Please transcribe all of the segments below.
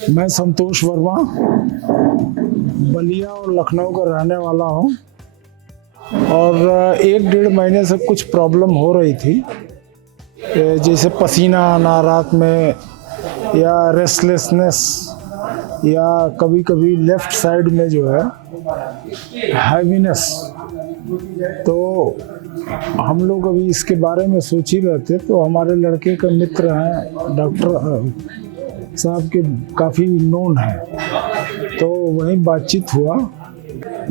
मैं संतोष वर्मा बलिया और लखनऊ का रहने वाला हूँ और 1-1.5 महीने से कुछ प्रॉब्लम हो रही थी, जैसे पसीना आना रात में या रेस्टलेसनेस या कभी कभी लेफ्ट साइड में जो है हैवीनेस। तो हम लोग अभी इसके बारे में सोच ही रहे थे, तो हमारे लड़के का मित्र हैं डॉक्टर साहब के काफ़ी नोन है, तो वहीं बातचीत हुआ।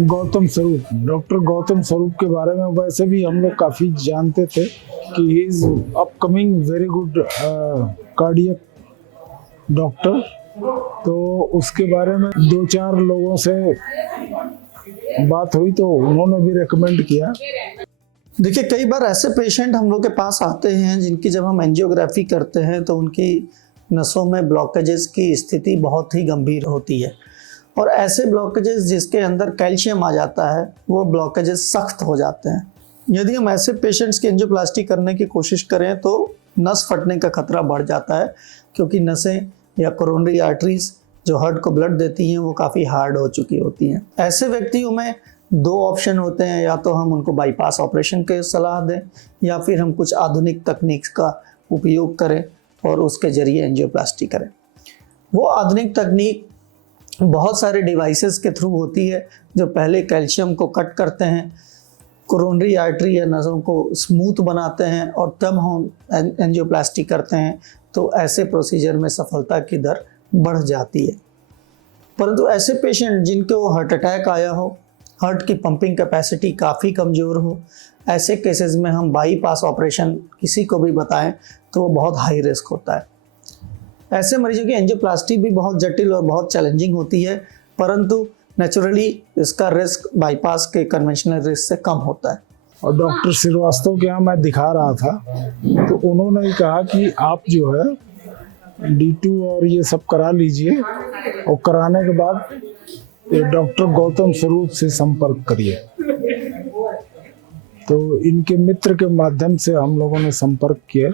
गौतम स्वरूप, डॉक्टर गौतम स्वरूप के बारे में वैसे भी हम लोग काफ़ी जानते थे कि he is upcoming very good cardiac doctor. तो उसके बारे में 2-4 लोगों से बात हुई तो उन्होंने भी रेकमेंड किया। देखिए, कई बार ऐसे पेशेंट हम लोग के पास आते हैं जिनकी जब हम एंजियोग्राफी करते हैं तो उनकी नसों में ब्लॉकेजेस की स्थिति बहुत ही गंभीर होती है, और ऐसे ब्लॉकेजेस जिसके अंदर कैल्शियम आ जाता है वो ब्लॉकेजेस सख्त हो जाते हैं। यदि हम ऐसे पेशेंट्स की एंजियोप्लास्टी करने की कोशिश करें तो नस फटने का खतरा बढ़ जाता है, क्योंकि नसें या कोरोनरी आर्टरीज जो हार्ट को ब्लड देती हैं वो काफ़ी हार्ड हो चुकी होती हैं। ऐसे व्यक्तियों में 2 ऑप्शन होते हैं, या तो हम उनको बाईपास ऑपरेशन के सलाह दें या फिर हम कुछ आधुनिक तकनीक का उपयोग करें और उसके जरिए एंजियोप्लास्टी करें। वो आधुनिक तकनीक बहुत सारे डिवाइसेस के थ्रू होती है जो पहले कैल्शियम को कट करते हैं, कोरोनरी आर्टरी या नसों को स्मूथ बनाते हैं और तब हम एंजियोप्लास्टी करते हैं। तो ऐसे प्रोसीजर में सफलता की दर बढ़ जाती है। परंतु ऐसे पेशेंट जिनको हार्ट अटैक आया हो, हार्ट की पंपिंग कैपेसिटी काफ़ी कमज़ोर हो, ऐसे केसेस में हम बाईपास ऑपरेशन किसी को भी बताएं तो वो बहुत हाई रिस्क होता है। ऐसे मरीजों की एंजियोप्लास्टी भी बहुत जटिल और बहुत चैलेंजिंग होती है, परंतु नेचुरली इसका रिस्क बाईपास के कन्वेंशनल रिस्क से कम होता है। और डॉक्टर श्रीवास्तव के यहाँ मैं दिखा रहा था तो उन्होंने कहा कि आप जो है D2 और ये सब करा लीजिए, और कराने के बाद डॉक्टर गौतम स्वरूप से संपर्क करिए। तो इनके मित्र के माध्यम से हम लोगों ने संपर्क किया,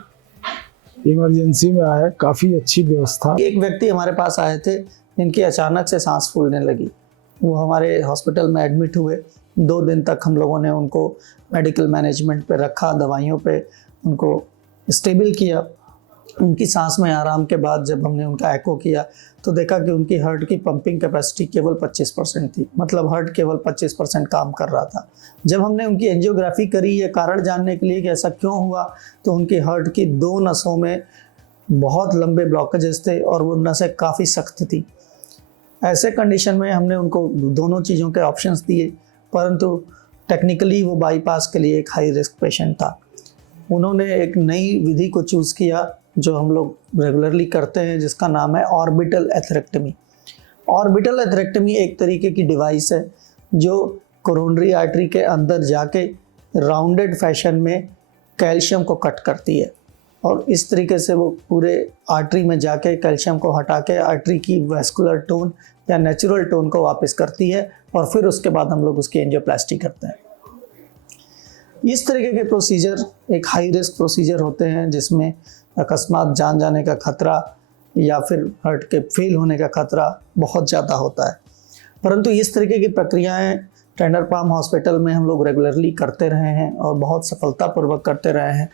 इमरजेंसी में आए, काफ़ी अच्छी व्यवस्था। एक व्यक्ति हमारे पास आए थे जिनकी अचानक से सांस फूलने लगी, वो हमारे हॉस्पिटल में एडमिट हुए। 2 दिन तक हम लोगों ने उनको मेडिकल मैनेजमेंट पे रखा, दवाइयों पे उनको स्टेबल किया। उनकी सांस में आराम के बाद जब हमने उनका एको किया तो देखा कि उनकी हार्ट की पंपिंग कैपेसिटी केवल 25% थी, मतलब हार्ट केवल 25% काम कर रहा था। जब हमने उनकी एंजियोग्राफी करी ये कारण जानने के लिए कि ऐसा क्यों हुआ, तो उनकी हार्ट की 2 नसों में बहुत लंबे ब्लॉकेजेस थे और वो नसें काफ़ी सख्त थी। ऐसे कंडीशन में हमने उनको दोनों चीज़ों के ऑप्शंस दिए, परंतु टेक्निकली वो बाईपास के लिए एक हाई रिस्क पेशेंट था। उन्होंने एक नई विधि को चूज़ किया जो हम लोग रेगुलरली करते हैं, जिसका नाम है ऑर्बिटल एथरेक्टमी। ऑर्बिटल एथरेक्टमी एक तरीके की डिवाइस है जो कोरोनरी आर्टरी के अंदर जाके राउंडेड फैशन में कैल्शियम को कट करती है, और इस तरीके से वो पूरे आर्टरी में जाके कैल्शियम को हटा के आर्टरी की वैस्कुलर टोन या नेचुरल टोन को वापस करती है, और फिर उसके बाद हम लोग उसकी एंजियोप्लास्टी करते हैं। इस तरीके के प्रोसीजर एक हाई रिस्क प्रोसीजर होते हैं जिसमें अकस्मात जान जाने का खतरा या फिर हार्ट के फेल होने का खतरा बहुत ज़्यादा होता है। परंतु इस तरीके की प्रक्रियाएं टेंडर पाम हॉस्पिटल में हम लोग रेगुलरली करते रहे हैं और बहुत सफलतापूर्वक करते रहे हैं।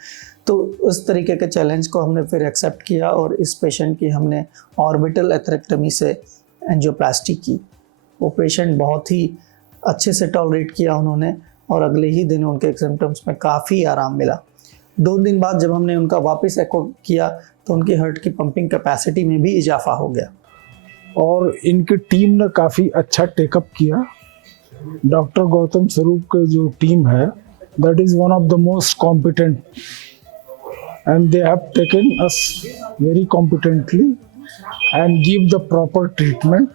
तो उस तरीके के चैलेंज को हमने फिर एक्सेप्ट किया और इस पेशेंट की हमने ऑर्बिटल एथरेक्टमी से एंजियोप्लास्टी की। वो पेशेंट बहुत ही अच्छे से टॉलरेट किया उन्होंने, और अगले ही दिन उनके सिम्टम्स में काफ़ी आराम मिला। 2 दिन बाद जब हमने उनका वापस एको किया तो उनकी हार्ट की पंपिंग कैपेसिटी में भी इजाफा हो गया। और इनकी टीम ने काफ़ी अच्छा टेकअप किया। डॉक्टर गौतम स्वरूप की जो टीम है that is one of the most competent, and they have taken us very competently and give the proper treatment.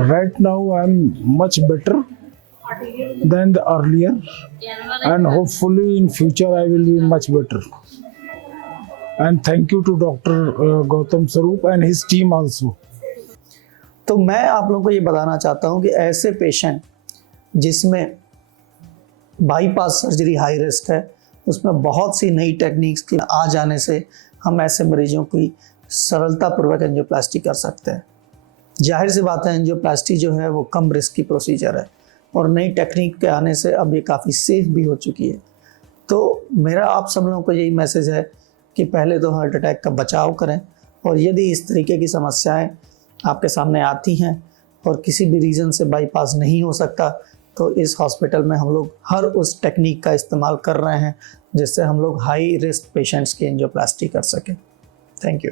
Right now I am much better than the earlier, and hopefully in future I will be much better. And thank you to Dr. Gautam Swarup and his team also. तो मैं आप लोगों को ये बताना चाहता हूँ कि ऐसे पेशेंट जिसमें बाईपास सर्जरी हाई रिस्क है, उसमें बहुत सी नई टेक्निक्स के आ जाने से हम ऐसे मरीजों की सरलतापूर्वक एंजियोप्लास्टी कर सकते हैं। जाहिर सी बात है एंजियोप्लास्टी जो है वो कम रिस्क की प्रोसीजर है और नई टेक्निक के आने से अब ये काफ़ी सेफ भी हो चुकी है। तो मेरा आप सब लोगों को यही मैसेज है कि पहले तो हार्ट अटैक का बचाव करें, और यदि इस तरीके की समस्याएं आपके सामने आती हैं और किसी भी रीज़न से बाईपास नहीं हो सकता, तो इस हॉस्पिटल में हम लोग हर उस टेक्निक का इस्तेमाल कर रहे हैं जिससे हम लोग हाई रिस्क पेशेंट्स की एंजियोप्लास्टी कर सकें। Thank you.